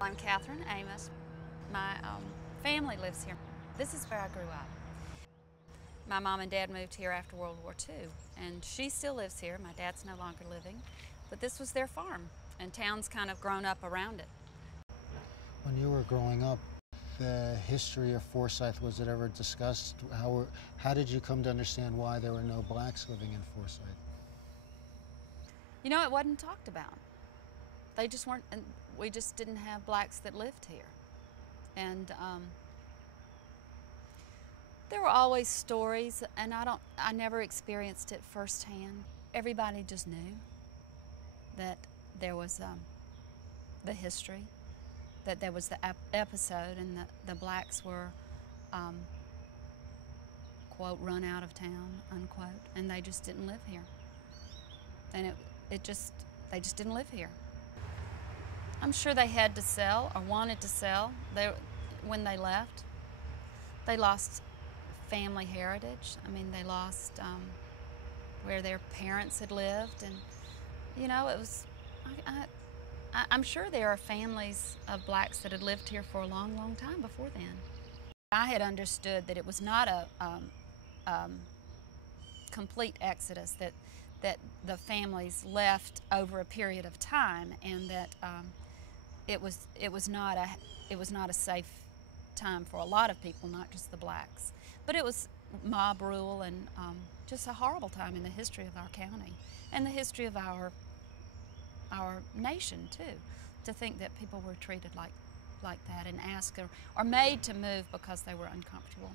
I'm Catherine Amos. My family lives here. This is where I grew up. My mom and dad moved here after World War II, and she still lives here. My dad's no longer living, but this was their farm, and town's kind of grown up around it. When you were growing up, the history of Forsyth, was it ever discussed? How did you come to understand why there were no blacks living in Forsyth? You know, it wasn't talked about. They just weren't, and we just didn't have blacks that lived here. And there were always stories, and I never experienced it firsthand. Everybody just knew that there was the history, that there was the episode, and the blacks were, quote, run out of town, unquote, and they just didn't live here. And they just didn't live here. I'm sure they had to sell or wanted to sell. When they left, they lost family heritage. I mean, they lost where their parents had lived, and you know, it was. I'm sure there are families of blacks that had lived here for a long, long time before then. I had understood that it was not a complete exodus, that the families left over a period of time, and that it was not a safe time for a lot of people, not just the blacks. But it was mob rule and just a horrible time in the history of our county and the history of our nation too. To think that people were treated like that and asked or made to move because they were uncomfortable.